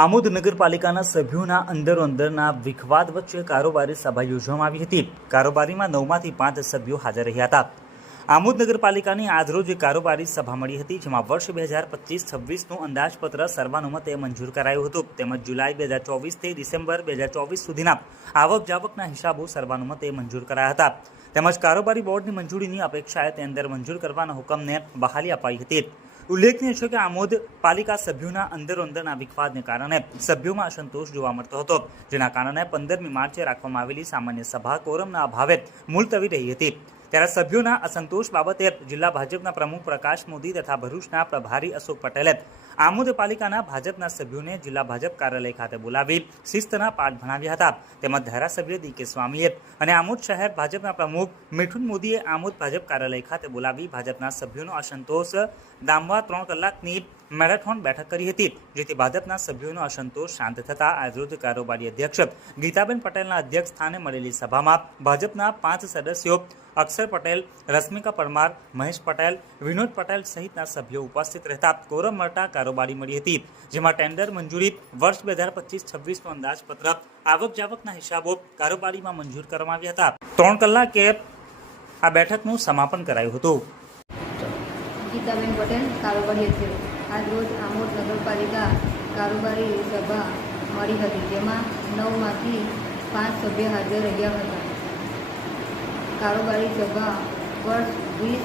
આમોદ નગરપાલિકાના સભ્યોના અંદરો અંદરના વિખવાદ વચ્ચે કારોબારી સભા યોજવામાં આવી હતી. કારોબારીમાં નવમાંથી પાંચ સભ્યો હાજર રહ્યા હતા. આમોદ નગરપાલિકાની આજરોજ કારોબારી સભા મળી હતી, જેમાં વર્ષ બે હજાર પચીસ છવ્વીસનું અંદાજપત્ર સર્વાનુમતે મંજૂર કરાયું હતું. તેમજ જુલાઈ બે હજાર ચોવીસથી ડિસેમ્બર બે હજાર ચોવીસ સુધીના આવક જાવકના હિસાબો સર્વાનુમતે મંજૂર કરાયા હતા. તેમજ કારોબારી બોર્ડની મંજૂરીની અપેક્ષાએ તે અંદર મંજૂર કરવાના હુકમને બહાલી અપાઈ હતી. ઉલ્લેખનીય છે કે આમોદ પાલિકા સભ્યોના અંદરો અંદરના વિખવાદને કારણે સભ્યોમાં અસંતોષ જોવા મળતો હતો, જેના કારણે પંદરમી માર્ચે રાખવામાં આવેલી સામાન્ય સભા કોરમના અભાવે મુલતવી રહી હતી. ત્યારે સભ્યોના અસંતોષ બાબતે જિલ્લા ભાજપના પ્રમુખ પ્રકાશ મોદી તથા ભરૂચના પ્રભારી અશોક પટેલે આમોદ પાલિકાના ભાજપના સભ્યોને જિલ્લા ભાજપ કાર્યાલય ખાતે બોલાવી શિસ્તના પાઠ ભણાવ્યા હતા. તેમજ ધારાસભ્ય ડી કે સ્વામીએ અને આમોદ શહેર ભાજપના પ્રમુખ મિઠુન મોદીએ આમોદ ભાજપ કાર્યાલય ખાતે બોલાવી ભાજપના સભ્યોનો અસંતોષ ડામવા ત્રણ કલાકની મેરેથોન બેઠક કરી હતી, જેથી ભાજપના સભ્યોનો અસંતોષ શાંત થતાં આજરોજ કારોબારી અધ્યક્ષ ગીતાબેન પટેલના અધ્યક્ષ સ્થાને મળેલી સભામાં ભાજપના પાંચ સદસ્યો અક્ષર પટેલ, રશ્મિકા પરમાર, મહેશ પટેલ, વિનોદ પટેલ સહિતના સભ્યો ઉપસ્થિત રહેતા કોરમ મળતા કારોબારી મળી હતી, જેમાં ટેન્ડર મંજૂરી વર્ષ બે હજાર પચીસ છવ્વીસનું અંદાજપત્ર આવક જાવકના હિસાબો કારોબારીમાં મંજૂર કરવામાં આવ્યા હતા. ત્રણ કલાકે આ બેઠકનું સમાપન કરાયું હતું. ગીતાબેન પટેલ, કારોબારી અધ્યક્ષ. આજ રોજ આમોદ નગરપાલિકા કારોબારી સભા મળી હતી, જેમાં નવમાંથી પાંચ સભ્ય હાજર રહ્યા હતા. કારોબારી સભા વર્ષ વીસ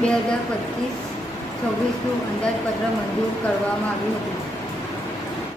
બે હજાર પચીસ છવ્વીસનું અંદાજપત્ર મંજૂર કરવામાં આવ્યું હતું.